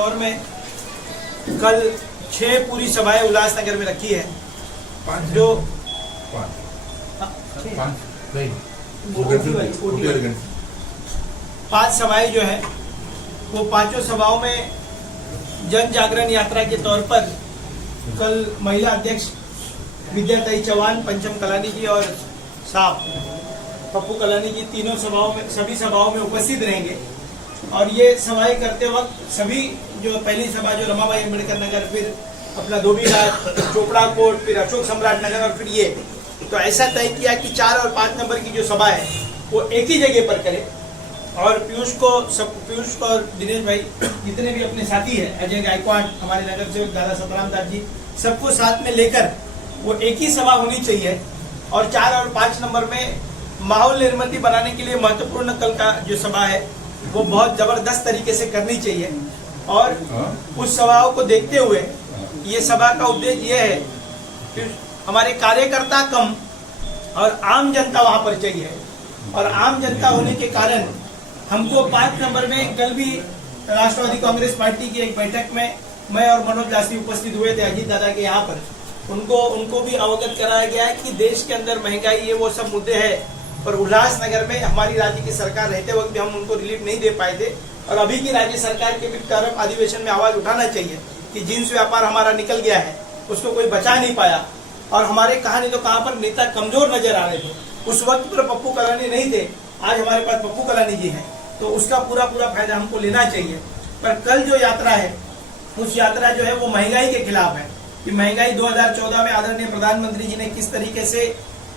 दौर में कल 6 पूरी सभाएं उल्लासनगर में रखी है। जो 5 सभाएं जो है वो 5 सभाओं में जन जागरण यात्रा के तौर पर कल महिला अध्यक्ष विद्याताई चौहान, पंचम कलानी जी और साहब पप्पू कलानी जी तीनों सभी सभाओं में उपस्थित रहेंगे। और ये सभाएं करते वक्त सभी जो पहली सभा जो रमाबाई अम्बेडकर नगर, फिर अपना धोबीघाट, चोपड़ा कोट, फिर अशोक सम्राट नगर और फिर ये, तो ऐसा तय किया कि 4 और 5 नंबर की जो सभा है वो एक ही जगह पर करें। और पीयूष को और दिनेश भाई जितने भी अपने साथी हैं, अजय गायकवाड़, हमारे नगर सेवक दादा सतराम दास जी, सबको साथ में लेकर वो एक ही सभा होनी चाहिए। और 4 और 5 नंबर में माहौल निर्मित बनाने के लिए महत्वपूर्ण कल का जो सभा है वो बहुत जबरदस्त तरीके से करनी चाहिए। और उस सभाओं को देखते हुए ये सभा का उद्देश्य ये है कि हमारे कार्यकर्ता कम और आम जनता वहां पर चाहिए। और आम जनता होने के कारण हमको 5 नंबर में कल भी राष्ट्रवादी कांग्रेस पार्टी की एक बैठक में मैं और मनोज लासी उपस्थित हुए थे अजीत दादा के यहाँ पर। उनको भी अवगत कराया गया है कि देश के अंदर महंगाई, ये वो सब मुद्दे हैं। पर उल्लासनगर में हमारी राज्य की सरकार रहते वक्त भी हम उनको रिलीफ नहीं दे पाए थे। और अभी की राज्य सरकार के भी तरफ अधिवेशन में आवाज उठाना चाहिए कि जींस व्यापार हमारा निकल गया है, उसको कोई बचा नहीं पाया। और हमारे कहानी तो कहाँ पर नेता कमजोर नजर आ रहे थे। उस वक्त पर पप्पू कलानी नहीं थे, आज हमारे पास पप्पू कलानी जी हैं, तो उसका पूरा फायदा हमको लेना चाहिए। पर कल जो यात्रा है उस यात्रा जो है वो महंगाई के खिलाफ है कि महंगाई 2014 में आदरणीय प्रधानमंत्री जी ने किस तरीके से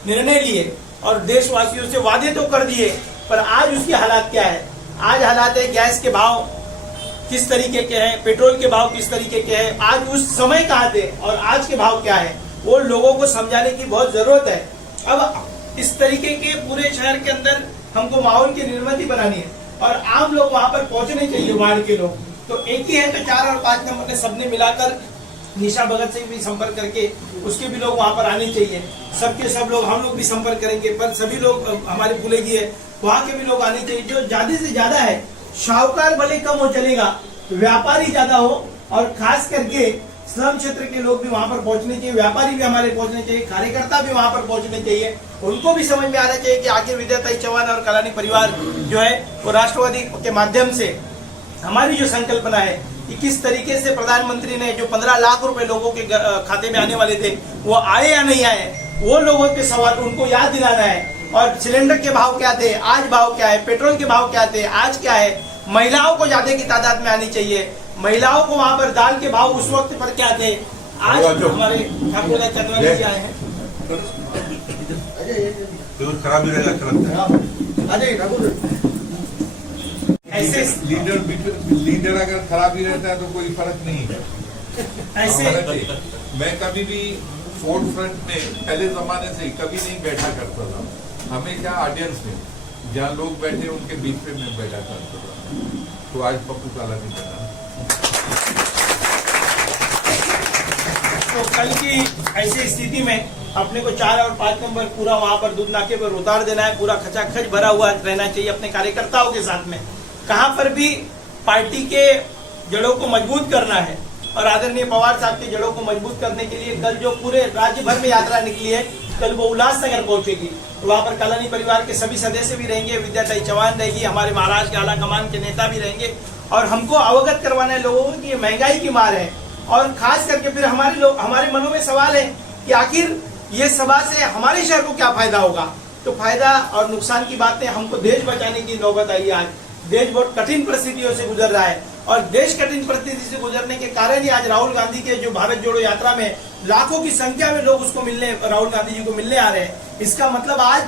निर्णय लिए और देशवासियों से वादे तो कर दिए, पर आज उसकी हालात क्या है। आज हालात है गैस के भाव किस तरीके के हैं, पेट्रोल के भाव किस तरीके के हैं, आज उस समय कहाँ थे और आज के भाव क्या है, वो लोगों को समझाने की बहुत जरूरत है। अब इस तरीके के पूरे शहर के अंदर हमको माहौल की निर्मित बनानी है और आम लोग वहां पर पहुंचने चाहिए, वार्ड के लोग। तो एक ही है तो 4 और 5 नंबर ने सबने मिलाकर निशा भगत से भी संपर्क करके उसके भी लोग वहां पर आने चाहिए। सबके सब लोग, हम लोग भी संपर्क करेंगे, पर सभी लोग हमारे फूलेगी है वहां के भी लोग आने चाहिए। जो ज्यादा से ज्यादा है, शाहूकार भले कम हो चलेगा, व्यापारी ज्यादा हो और खास करके श्रम क्षेत्र के लोग भी वहां पर पहुंचने चाहिए, व्यापारी भी हमारे पहुंचने चाहिए, कार्यकर्ता भी वहां पर पहुंचने चाहिए। उनको भी समझ में आना चाहिए कि आखिर विद्याताई चौहान और कलानी परिवार जो है वो राष्ट्रवादी के माध्यम से हमारी जो संकल्पना है कि किस तरीके से प्रधानमंत्री ने जो 15 लाख रुपए लोगों के खाते में आने वाले थे वो आए या नहीं आए, वो लोगों के सवाल उनको याद दिलाना है। और सिलेंडर के भाव क्या थे, आज भाव क्या है, पेट्रोल के भाव क्या थे, आज क्या है। महिलाओं को ज्यादा की तादाद में आनी चाहिए। महिलाओं को वहां पर दाल के भाव उस वक्त पर क्या थे, आज हमारे ठाकुर चंद्रवानी जी आए हैं। खराब ऐसे लीडर अगर खराब ही रहता है तो कोई फर्क नहीं है। ऐसे मैं कभी भी फोर्ट फ्रंट में पहले जमाने से कभी नहीं बैठा करता था, हमेशा ऑडियंस में जहाँ लोग बैठे उनके बीच में मैं बैठा करता था। तो आज पप्पू कलानी बना। तो कल की ऐसी स्थिति में अपने को 4 और 5 नंबर पूरा वहां पर दूध नाके पर उतार देना है, पूरा खचाखच भरा हुआ रहना चाहिए अपने कार्यकर्ताओं के साथ में। कहां पर भी पार्टी के जड़ों को मजबूत करना है और आदरणीय पवार साहब की जड़ों को मजबूत करने के लिए कल जो पूरे राज्य भर में यात्रा निकली है, कल वो उल्लासनगर पहुंचेगी। तो वहां पर कलानी परिवार के सभी सदस्य भी रहेंगे, विद्याताई चौहान रहेगी, हमारे महाराष्ट्र के आला कमान के नेता भी रहेंगे। और हमको अवगत करवाना है लोगों को कि ये महंगाई की मार है। और खास करके फिर हमारे मनों में सवाल है कि आखिर ये सभा से हमारे शहर को क्या फायदा होगा। तो फायदा और नुकसान की बातें, हमको देश बचाने की नौबत आई। आज देश बहुत कठिन परिस्थितियों से गुजर रहा है और देश कठिन परिस्थिति से गुजरने के कारण ही आज राहुल गांधी के जो भारत जोड़ो यात्रा में लाखों की संख्या में लोग उसको मिलने, राहुल गांधी जी को मिलने आ रहे हैं। इसका मतलब आज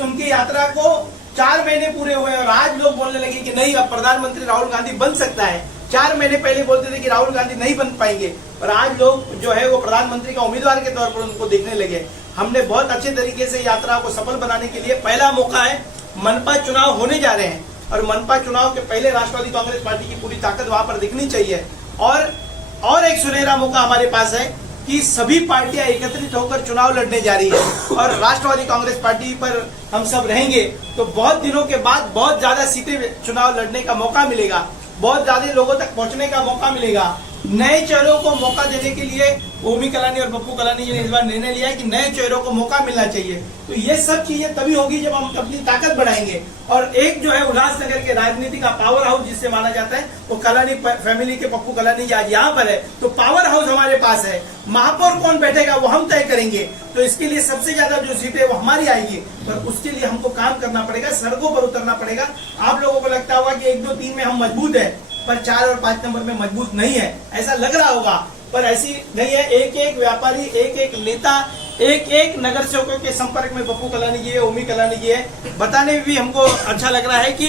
उनकी यात्रा को 4 महीने पूरे हुए और आज लोग बोलने लगे कि नहीं, अब प्रधानमंत्री राहुल गांधी बन सकता है। 4 महीने पहले बोलते थे कि राहुल गांधी नहीं बन पाएंगे, और आज लोग जो है वो प्रधानमंत्री का उम्मीदवार के तौर पर उनको देखने लगे। हमने बहुत अच्छे तरीके से यात्रा को सफल बनाने के लिए पहला मौका है, मनपा चुनाव होने जा रहे हैं और मनपा चुनाव के पहले राष्ट्रवादी कांग्रेस पार्टी की पूरी ताकत वहां पर दिखनी चाहिए। और एक सुनहरा मौका हमारे पास है कि सभी पार्टियां एकत्रित होकर चुनाव लड़ने जा रही है और राष्ट्रवादी कांग्रेस पार्टी पर हम सब रहेंगे तो बहुत दिनों के बाद बहुत ज्यादा सीटें चुनाव लड़ने का मौका मिलेगा। बहुत ज्यादा लोगों तक पहुंचने का मौका मिलेगा। नए चेहरों को मौका देने के लिए ओमी कलानी और पप्पू कलानी जी ने इस बार निर्णय लिया है कि नए चेहरों को मौका मिलना चाहिए। तो ये सब चीजें तभी होगी जब हम अपनी ताकत बढ़ाएंगे। और एक जो है उल्लासनगर के राजनीति का पावर हाउस जिससे माना जाता है वो कलानी फैमिली के पप्पू कलानी जी आज यहाँ पर है, तो पावर हाउस हमारे पास है। महापौर कौन बैठेगा वो हम तय करेंगे, तो इसके लिए सबसे ज्यादा जो सीटें वो हमारी आएगी, पर उसके लिए हमको काम करना पड़ेगा, सड़कों पर उतरना पड़ेगा। आप लोगों को लगता होगा कि 1, 2, 3 में हम मजबूत है, पर 4 और 5 नंबर में मजबूत नहीं है, ऐसा लग रहा होगा, पर ऐसी नहीं है। एक एक व्यापारी, एक एक नेता, एक एक नगर सेवकों के संपर्क में पप्पू कलानी जी है, ओमी कलानी जी है। बताने में भी हमको अच्छा लग रहा है कि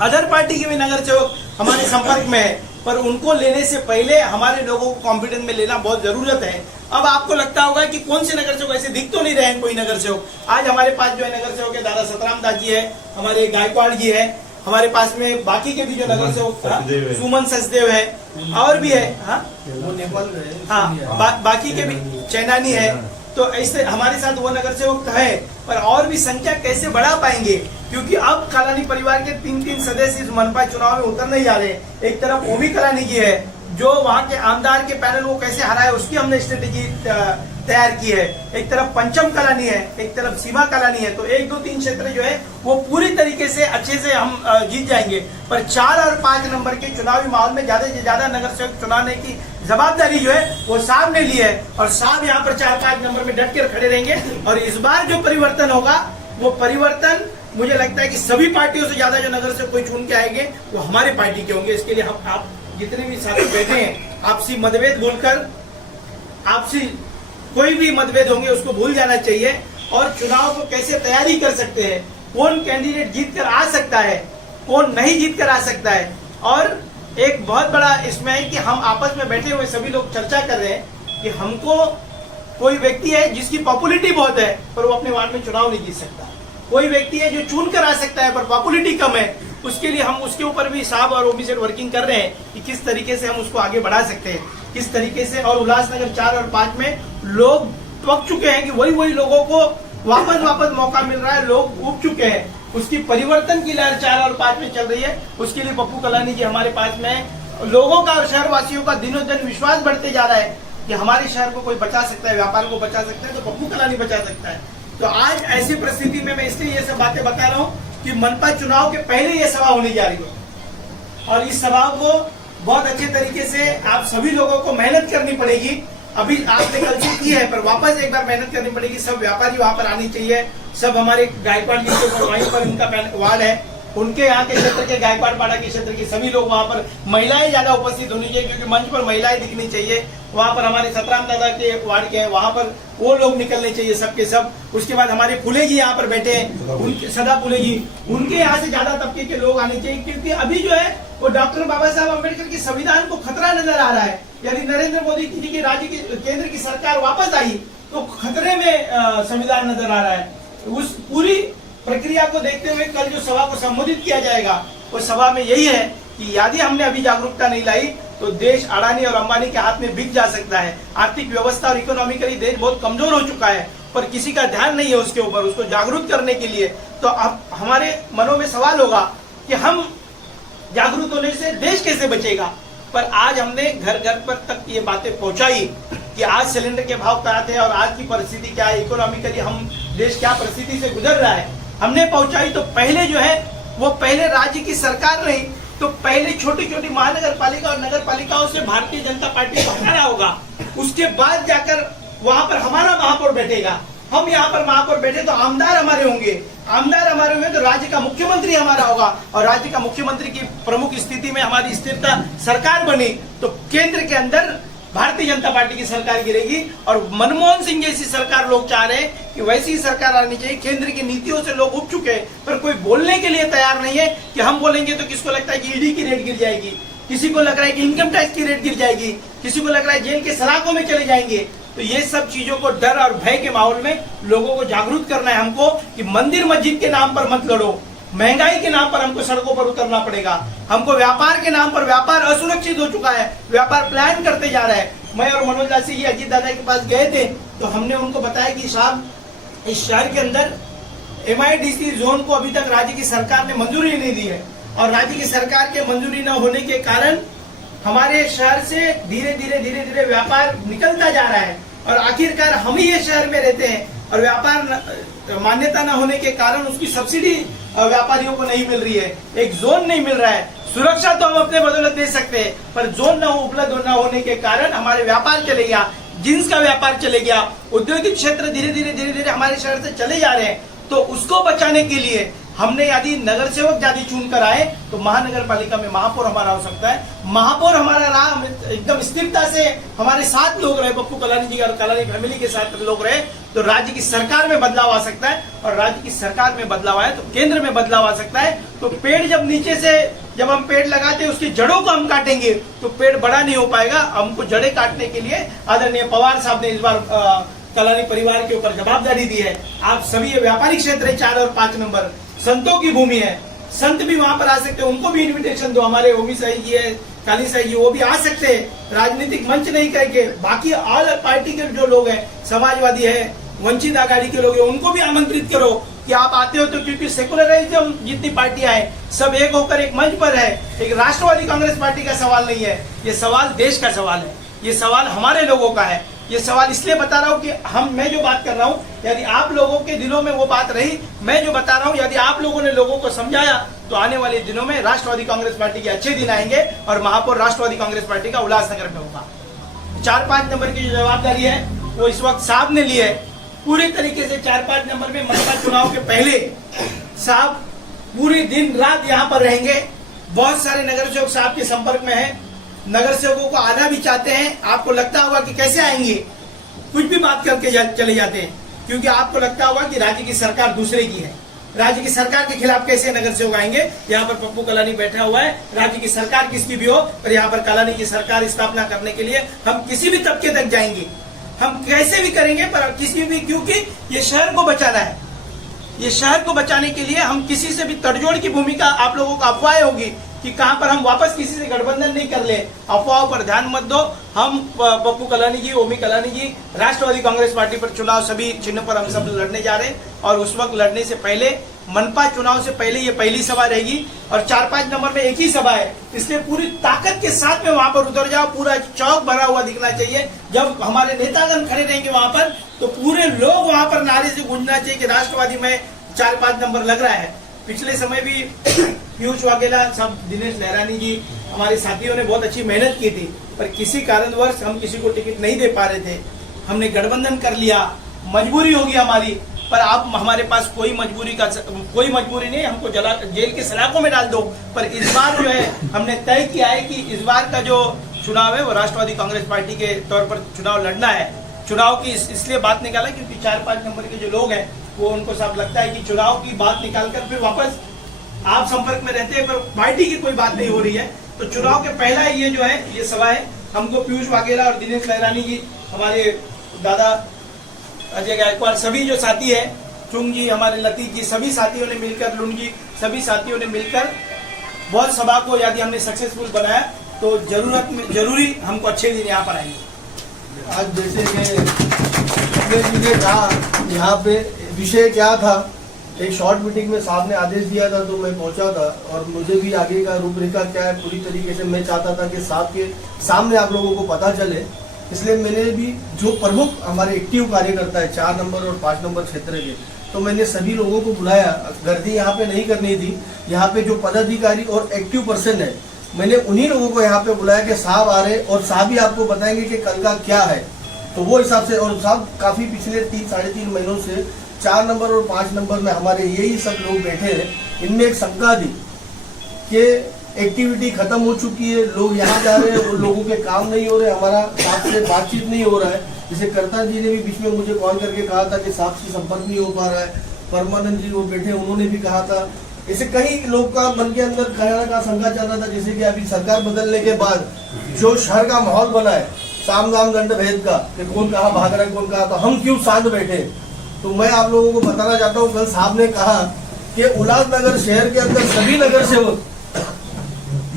अदर पार्टी के भी नगर सेवक हमारे संपर्क में है, पर उनको लेने से पहले हमारे लोगों को कॉन्फिडेंस में लेना बहुत जरूरत है। अब आपको लगता होगा कि कौन से नगर सेवक, ऐसे दिख तो नहीं रहे हैं कोई नगर सेवक। आज हमारे पास जो है नगर सेवक है दादा सतराम दास जी है, हमारे गायकवाड़ जी है, हमारे पास में बाकी के भी जो नगर सेवक सुमन सचदेव है और भी है, हाँ वो नेपाल हाँ बाकी के भी चैनानी है। तो ऐसे हमारे साथ वो नगर सेवक तो है, पर और भी संख्या कैसे बढ़ा पाएंगे, क्योंकि अब कलानी परिवार के 3 सदस्य इस मनपा चुनाव में उतर नहीं जा रहे। एक तरफ ओमी कलानी जी है जो वहाँ के आमदार के पैनल को कैसे हराए उसकी हमने स्ट्रेटेजी तैयार की है, एक तरफ पंचम कलानी है, एक तरफ सीमा कलानी है। तो 1, 2, 3 क्षेत्र जो है वो पूरी तरीके से अच्छे से हम जीत जाएंगे। पर 4 और 5 नंबर के चुनावी माहौल में ज्यादा से ज्यादा नगर सेवक चुनाने की जवाबदारी जो है वो साहब ने ली है, और साहब यहाँ पर 4-5 नंबर में डट कर खड़े रहेंगे। और इस बार जो परिवर्तन होगा वो परिवर्तन मुझे लगता है कि सभी पार्टियों से ज्यादा जो नगर से कोई चुन के आएंगे वो हमारे पार्टी के होंगे। इसके लिए हम आप जितने भी साथी बैठे हैं, आपसी मतभेद भूलकर, आपसी कोई भी मतभेद होंगे उसको भूल जाना चाहिए, और चुनाव को कैसे तैयारी कर सकते हैं, कौन कैंडिडेट जीत कर आ सकता है, कौन नहीं जीत कर आ सकता है। और एक बहुत बड़ा इसमें है कि हम आपस में बैठे हुए सभी लोग चर्चा कर रहे हैं कि हमको कोई व्यक्ति है जिसकी पॉपुलैरिटी बहुत है पर वो अपने वार्ड में चुनाव नहीं जीत सकता, कोई व्यक्ति है जो चुन कर आ सकता है पर पॉपुलैरिटी कम है। उसके लिए हम उसके ऊपर भी साहब और ओबी से वर्किंग कर रहे हैं कि किस तरीके से हम उसको आगे बढ़ा सकते हैं, किस तरीके से। और उल्लासनगर 4 और 5 में लोग टपक चुके हैं कि वही लोगों को वापस मौका मिल रहा है, लोग उब चुके हैं। उसकी परिवर्तन की लहर 4 और 5 में चल रही है, उसके लिए पप्पू कलानी जी हमारे पास में। लोगों का और शहरवासियों का दिनों दिन विश्वास बढ़ते जा रहा है कि हमारे शहर को कोई बचा सकता है, व्यापार को बचा सकता है तो पप्पू कलानी बचा सकता है। तो आज ऐसी परिस्थिति में मैं इसलिए ये सब बातें बता रहा हूँ कि मनपा चुनाव के पहले ये सभा होने जा रही है, और इस सभा को बहुत अच्छे तरीके से आप सभी लोगों को मेहनत करनी पड़ेगी। अभी आपने कल से की है पर वापस एक बार मेहनत करनी पड़ेगी। सब व्यापारी वहां पर आनी चाहिए, सब हमारे गायकवाड़ जी के वहीं पर उनका वार्ड है, उनके यहाँ के क्षेत्र के गायकवाड़ पाड़ा के क्षेत्र के सभी लोग वहाँ पर, महिलाएं ज्यादा उपस्थित होनी चाहिए क्योंकि मंच पर महिलाएं दिखनी चाहिए। वहाँ पर हमारे सतराम दादा के वार्ड के हैं, वहाँ पर वो लोग निकलने चाहिए सबके सब। उसके बाद हमारे फूले जी यहाँ पर बैठे हैं, उनके सदा फूले जी, उनके यहाँ से ज्यादा तबके के लोग आने चाहिए, क्योंकि अभी जो है वो डॉक्टर बाबा साहब अम्बेडकर के संविधान को खतरा नजर आ रहा है। यदि नरेंद्र मोदी जी की राज्य की केंद्र की सरकार वापस आई तो खतरे में संविधान नजर आ रहा है। उस पूरी प्रक्रिया को देखते हुए कल जो सभा को संबोधित किया जाएगा वो सभा में यही है कि यदि हमने अभी जागरूकता नहीं लाई तो देश अडानी और अंबानी के हाथ में बिक जा सकता है। आर्थिक व्यवस्था और इकोनॉमिकली देश बहुत कमजोर हो चुका है, पर किसी का ध्यान नहीं है उसके ऊपर, उसको जागरूक करने के लिए। तो अब हमारे मनों में सवाल होगा कि हम जागरूक होने से देश कैसे बचेगा। पर आज हमने घर घर पर तक ये बातें पहुंचाई कि आज सिलेंडर के भाव क्या थे और आज की परिस्थिति क्या है, इकोनॉमिकली हम देश क्या परिस्थिति से गुजर रहा है, हमने पहुंचाई। तो पहले जो है वो पहले राज्य की सरकार नहीं तो पहले छोटी छोटी महानगर पालिका और नगर पालिकाओं से भारतीय जनता पार्टी को हटाना होगा। उसके बाद जाकर वहां पर हमारा महापौर बैठेगा। हम यहाँ पर महापौर बैठे तो आमदार हमारे होंगे, आमदार हमारे होंगे तो राज्य का मुख्यमंत्री हमारा होगा, और राज्य का मुख्यमंत्री की प्रमुख स्थिति में हमारी स्थिरता सरकार बनी तो केंद्र के अंदर भारतीय जनता पार्टी की सरकार गिरेगी। और मनमोहन सिंह जैसी सरकार लोग चाह रहे हैं कि वैसी ही सरकार आनी चाहिए। केंद्र की नीतियों से लोग उब चुके हैं पर कोई बोलने के लिए तैयार नहीं है कि हम बोलेंगे तो किसको लगता है कि ईडी की रेट गिर जाएगी, किसी को लग रहा है कि इनकम टैक्स की रेट गिर जाएगी, किसी को लग रहा है जेल के सलाखों में चले जाएंगे। तो ये सब चीजों को डर और भय के माहौल में लोगों को जागरूक करना है हमको कि मंदिर मस्जिद के नाम पर मत लड़ो, महंगाई के नाम पर हमको सड़कों पर उतरना पड़ेगा, हमको व्यापार के नाम पर, व्यापार असुरक्षित हो चुका है, व्यापार प्लान करते जा रहा है। मैं और मनोज दास जी अजीत दादा के पास गए थे तो हमने उनको बताया कि साहब इस शहर के अंदर MIDC जोन को अभी तक राज्य की सरकार ने मंजूरी नहीं दी है, और राज्य की सरकार के मंजूरी न होने के कारण हमारे शहर से धीरे धीरे व्यापार निकलता जा रहा है और आखिरकार हम ही ये शहर में रहते हैं और व्यापार मान्यता न होने के कारण उसकी सब्सिडी व्यापारियों को नहीं मिल रही है, एक जोन नहीं मिल रहा है। सुरक्षा तो हम अपने बदौलत दे सकते हैं, पर जोन न उपलब्ध न होने के कारण हमारे व्यापार चले गया, जींस का व्यापार चले गया, औद्योगिक क्षेत्र धीरे धीरे हमारे शहर से चले जा रहे हैं। तो उसको बचाने के लिए हमने यदि नगर सेवक ज्यादा चुन कर आए तो महानगर पालिका में महापौर हमारा हो सकता है। महापौर हमारा रहा, एकदम स्थिरता से हमारे साथ लोग रहे, पप्पू कलानी जी और कलानी फैमिली के साथ लोग रहे, तो राज्य की सरकार में बदलाव आ सकता है। और राज्य की सरकार में बदलाव आए तो केंद्र में बदलाव आ सकता है। तो पेड़ जब नीचे से जब हम पेड़ लगाते हैं उसकी जड़ों को हम काटेंगे तो पेड़ बड़ा नहीं हो पाएगा। हमको जड़ें काटने के लिए आदरणीय पवार साहब ने इस बार कलानी परिवार के ऊपर जवाबदारी दी है। आप सभी ये व्यापारिक क्षेत्र है 4 और 5 नंबर, संतों की भूमि है, संत भी वहां पर आ सकते हैं, उनको भी इनविटेशन दो। हमारे ओबी साई जी है, काली साई जी, वो भी आ सकते हैं। राजनीतिक मंच नहीं करके बाकी ऑल पार्टी के जो लोग हैं, समाजवादी है, वंचित आघाड़ी के लोग हैं, उनको भी आमंत्रित करो कि आप आते हो। तो क्योंकि सेकुलरिज्म जितनी पार्टियां हैं सब एक होकर एक मंच पर है। एक राष्ट्रवादी कांग्रेस पार्टी का सवाल नहीं है, ये सवाल देश का सवाल है, ये सवाल हमारे लोगों का है। ये सवाल इसलिए बता रहा हूँ कि मैं जो बात कर रहा हूँ यदि आप लोगों के दिलों में वो बात रही, मैं जो बता रहा हूँ यदि आप लोगों ने लोगों को समझाया तो आने वाले दिनों में राष्ट्रवादी कांग्रेस पार्टी के अच्छे दिन आएंगे और महापौर राष्ट्रवादी कांग्रेस पार्टी का उल्लासनगर में होगा। 4-5 नंबर की जो जवाबदारी है वो इस वक्त साहब ने ली है पूरी तरीके से। 4-5 नंबर में मनपा चुनाव के पहले साहब पूरी दिन रात यहाँ पर रहेंगे। बहुत सारे नगर सेवक साहब के संपर्क में है, नगर सेवकों को आना भी चाहते हैं। आपको लगता होगा कि कैसे आएंगे, कुछ भी बात करके चले जाते हैं, क्योंकि आपको लगता होगा कि राज्य की सरकार दूसरे की है। राज्य की सरकार के खिलाफ कैसे नगर सेवक आएंगे? यहाँ पर पप्पू कलानी बैठा हुआ है, राज्य की सरकार किसकी भी हो, पर यहाँ पर कलानी की सरकार स्थापना करने के लिए हम किसी भी तबके तक जाएंगे, हम कैसे भी करेंगे, पर किसी भी, क्योंकि ये शहर को बचाना है। ये शहर को बचाने के लिए हम किसी से भी तड़जोड़ की भूमिका, आप लोगों को अफवाहें होगी कि कहां पर हम वापस किसी से गठबंधन नहीं कर ले, अफवाहों पर ध्यान मत दो। हम पप्पू कलानी जी, ओमी कलानी जी, राष्ट्रवादी कांग्रेस पार्टी पर चुनाव सभी चिन्हों पर हम सब लड़ने जा रहे हैं। और उस वक्त लड़ने से पहले, मनपा चुनाव से पहले ये पहली सभा रहेगी और 4-5 नंबर में एक ही सभा है, इसलिए पूरी ताकत के साथ में वहां पर उतर जाओ। पूरा चौक भरा हुआ दिखना चाहिए। जब हमारे नेतागण खड़े रहेंगे वहां पर तो पूरे लोग वहां पर नारे से गूंजना चाहिए कि राष्ट्रवादी में 4-5 नंबर लग रहा है। पिछले समय भी पीयूष वाघेला सब, दिनेश लहरानी जी, हमारे साथियों ने बहुत अच्छी मेहनत की थी, पर किसी कारणवश हम किसी को टिकट नहीं दे पा रहे थे। हमने गठबंधन कर लिया, मजबूरी होगी हमारी, पर आप हमारे पास कोई मजबूरी नहीं, हमको जेल के सलाखों में डाल दो। पर इस बार जो है हमने तय किया है कि इस बार का जो चुनाव है वो राष्ट्रवादी कांग्रेस पार्टी के तौर पर चुनाव लड़ना है। चुनाव की इसलिए बात निकाला क्योंकि 4-5 नंबर के जो लोग हैं वो, उनको सब लगता है कि चुनाव की बात निकालकर फिर वापस आप संपर्क में रहते हैं, पर पार्टी की कोई बात नहीं हो रही है। तो चुनाव के पहला ये जो है ये सभा है, हमको पीयूष वाघेला और दिनेश लहरानी जी, हमारे दादा अजय गायकवाड़, सभी जो साथी है, चुंग जी, हमारे लतीफ जी, सभी साथियों ने मिलकर, लुंग जी, सभी साथियों ने मिलकर बहुत सभा को यदि हमने सक्सेसफुल बनाया तो जरूरी हमको अच्छे दिन यहाँ पर आएंगे। आज जैसे कि मुझे कहा यहाँ पे विषय क्या था, एक शॉर्ट मीटिंग में साहब ने आदेश दिया था तो मैं पहुंचा था और मुझे भी आगे का रूपरेखा क्या है पूरी तरीके से मैं चाहता था कि साहब के सामने आप लोगों को पता चले। इसलिए मैंने भी जो प्रमुख हमारे एक्टिव कार्यकर्ता है 4 नंबर और 5 नंबर क्षेत्र के, तो मैंने सभी लोगों को बुलाया। गर्दी यहाँ पे नहीं करनी थी, यहाँ पे जो पदाधिकारी और एक्टिव पर्सन है मैंने उन्हीं लोगों को यहाँ पे बुलाया कि साहब आ रहे और साहब ही आपको बताएंगे कि कल का क्या है। तो वो हिसाब से, और साहब काफी पिछले 3-3.5 महीनों से 4 नंबर और 5 नंबर में हमारे यही सब लोग बैठे हैं। इनमें एक शंका थी कि एक्टिविटी खत्म हो चुकी है, लोग यहाँ जा रहे हैं और लोगों के काम नहीं हो रहे, हमारा साहब से बातचीत नहीं हो रहा है। जैसे करतार जी ने भी बीच में मुझे कॉल करके कहा था कि साहब से संपर्क नहीं हो पा रहा है। परमानंद जी वो बैठे, उन्होंने भी कहा था। ऐसे कई लोग का मन के अंदर कहा का शंका चल रहा था। जैसे कि अभी सरकार बदलने के बाद जो शहर का माहौल बना है, साम दाम दंड भेद का, कि कौन कहाँ भाग रहा है, कौन कहा, तो हम क्यों शांत बैठे। तो मैं आप लोगों को बताना चाहता हूँ, कल साहब ने कहा कि उल्लासनगर शहर के अंदर सभी नगर सेवक,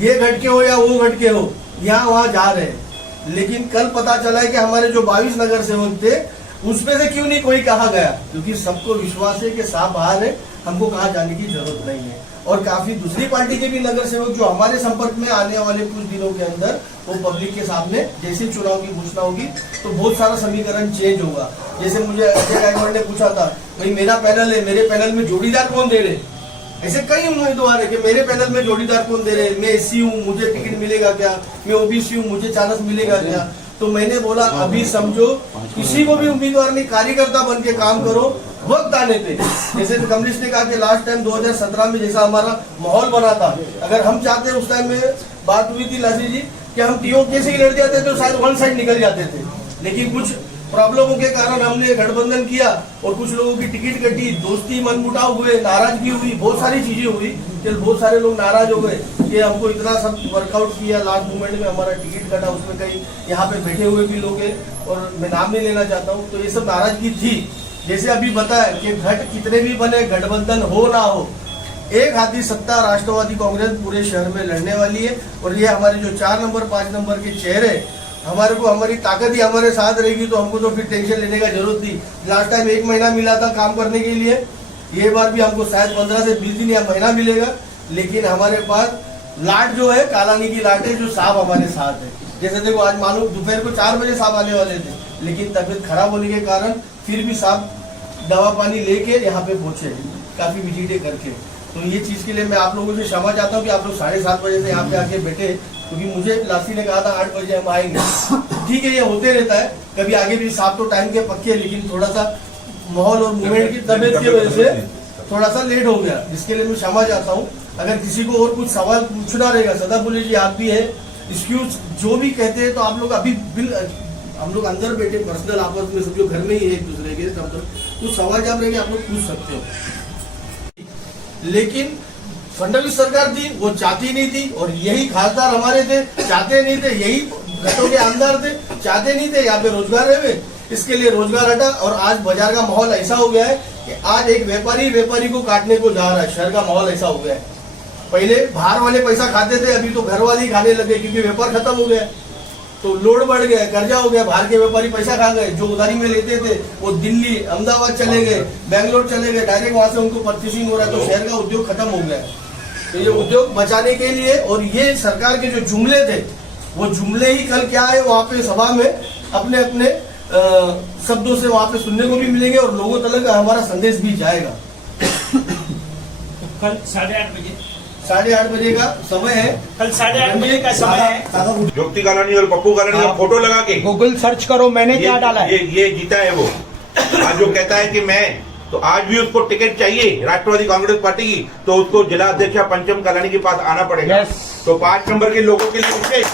ये घटके हो या वो घटके हो, यहाँ वहाँ जा रहे हैं। लेकिन कल पता चला है कि हमारे जो 22 नगर सेवक थे उसमें से क्यों नहीं कोई कहा गया, क्योंकि सबको विश्वास है कि साहब बाहर है, हमको कहाँ जाने की जरूरत नहीं है। और काफी दूसरी पार्टी के भी नगर सेवक जो हमारे संपर्क में आने वाले कुछ दिनों के अंदर वो पब्लिक के सामने जैसे चुनाव की घोषणा होगी तो बहुत सारा समीकरण चेंज होगा। जैसे मुझे अजय गायकवाड़ ने पूछा था, भाई मेरा पैनल है, मेरे पैनल में जोड़ीदार कौन दे रहे, ऐसे कई उम्मीदवार है कि मेरे पैनल में जोड़ीदार कौन दे रहे, मैं एससी हूँ मुझे टिकट मिलेगा क्या, मैं ओबीसी हूँ मुझे चांस मिलेगा क्या। तो मैंने बोला अभी समझो किसी को भी उम्मीदवार नहीं, कार्यकर्ता बन के काम करो वक्त आने पे। जैसे कमलेश ने कहा कि लास्ट टाइम 2017 में जैसा हमारा माहौल बना था, अगर हम चाहते उस टाइम में बात हुई थी लासी जी कि हम टीओके से ही लड़ जाते तो शायद वन साइड निकल जाते थे, लेकिन कुछ प्रॉब्लमों के कारण हमने गठबंधन किया और कुछ लोगों की टिकट कटी, दोस्ती मनमुटाव हुए, नाराजगी हुई, बहुत सारी चीजें हुई कि बहुत सारे लोग नाराज हो गए कि हमको इतना सब वर्कआउट किया, लास्ट मोमेंट में हमारा टिकट कटा, उसमें कई यहाँ पे बैठे हुए भी लोग हैं और मैं नाम नहीं लेना चाहता हूँ। तो ये सब नाराजगी थी। जैसे अभी बताया कि घट कितने भी बने, गठबंधन हो ना हो, एक हाथी सत्ता राष्ट्रवादी कांग्रेस पूरे शहर में लड़ने वाली है। और ये हमारे जो 4 नंबर 5 नंबर के चेहरे, हमारे को हमारी ताकत ही हमारे साथ रहेगी तो हमको तो फिर टेंशन लेने का जरूरत नहीं। लास्ट टाइम 1 महीना मिला था काम करने के लिए, ये बार भी हमको शायद 15 से 20 दिन या महीना मिलेगा, लेकिन हमारे पास लाट जो है कालानी की लाट है जो साहब हमारे साथ है। जैसे देखो आज मालूम दोपहर को 4 बजे साहब आने वाले थे, लेकिन तबीयत खराब होने के कारण फिर भी साहब दवा पानी लेके यहाँ पे पहुंचे काफी विजिटें करके। तो ये चीज के लिए मैं आप लोगों से क्षमा चाहता हूँ कि आप लोग 7:30 बजे से यहाँ पे आके बैठे, क्योंकि मुझे लासी ने कहा था 8 बजे हम आएंगे। ठीक है, ये होते रहता है, कभी आगे भी साहब तो टाइम के पक्के, लेकिन थोड़ा सा माहौल और मूवमेंट की तबीयत की वजह से थोड़ा सा लेट हो गया, जिसके लिए मैं क्षमा चाहता हूँ। अगर किसी को और कुछ सवाल पूछना रहेगा, सदा पुलिस जी आप भी है, एक्सक्यूज जो भी कहते हैं तो आप लोग अभी हम लोग अंदर बैठे पर्सनल आपस में सब जो घर में ही है एक दूसरे के, सब कुछ सवाल जवाब रहेंगे आप लोग पूछ सकते हो। लेकिन फडणवीस सरकार थी वो चाहती नहीं थी, और यही खासदार हमारे थे चाहते नहीं थे, यही घटों के आमदार थे चाहते नहीं थे यहाँ पे रोजगार रहे, इसके लिए रोजगार हटा। और आज बाजार का माहौल ऐसा हो गया है कि आज एक व्यापारी को काटने को जा रहा है। शहर का माहौल ऐसा हो गया है, पहले बाहर वाले पैसा खाते थे, अभी तो घर वाले ही खाने लगे क्योंकि व्यापार खत्म हो गया, तो लोड बढ़ गया, कर्जा हो गया, बाहर के व्यापारी पैसा खा गए, जो उधारी में लेते थे वो दिल्ली अहमदाबाद चले गए, बेंगलोर चले गए, डायरेक्ट वहां से उनको परचेसिंग हो रहा है, तो शहर का उद्योग खत्म हो गया। तो ये उद्योग बचाने के लिए और ये सरकार के जो जुमले थे वो जुमले ही कल क्या है वहाँ पे सभा में अपने अपने शब्दों से वहाँ पे सुनने को भी मिलेंगे और लोगों तक हमारा संदेश भी जाएगा। कल 8:30 बजे 8:30 बजे का समय है, कल 8:30 बजे का समय है। ज्योति गालानी और पप्पू गालानी का फोटो लगा के गूगल सर्च करो, मैंने क्या डाला है। ये जीता है वो। आज जो कहता है कि मैं, तो आज भी उसको टिकट चाहिए राष्ट्रवादी कांग्रेस पार्टी की, तो उसको जिला अध्यक्ष पंचम कलानी के पास आना पड़ेगा। तो 5 नंबर के लोगों के लिए विशेष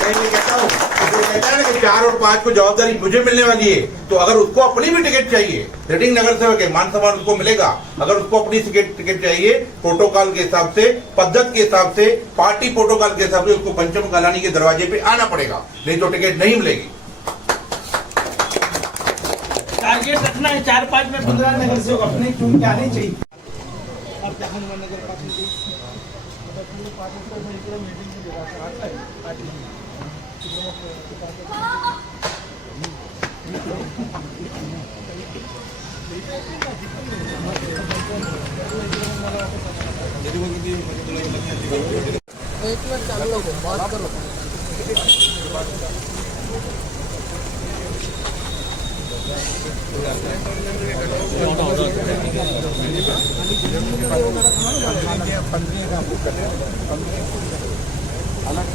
मैं कहता हूँ, जो कहता है ना कि 4 और 5 को जवाबदारी मुझे मिलने वाली है, तो अगर उसको अपनी भी टिकट चाहिए, रेटिंग नगर सेवक है, मान सम्मान उसको मिलेगा। अगर उसको अपनी टिकट चाहिए प्रोटोकॉल के हिसाब से, पद्धत के हिसाब से, पार्टी प्रोटोकॉल के हिसाब से उसको पंचम कलानी के दरवाजे पे आना पड़ेगा, नहीं तो टिकट नहीं मिलेगी। टारगेट रखना है 4-5 में 15 नगर सेवक अपने चुन के आने चाहिए। एक मिनट चालू रखो, बात करो। अलग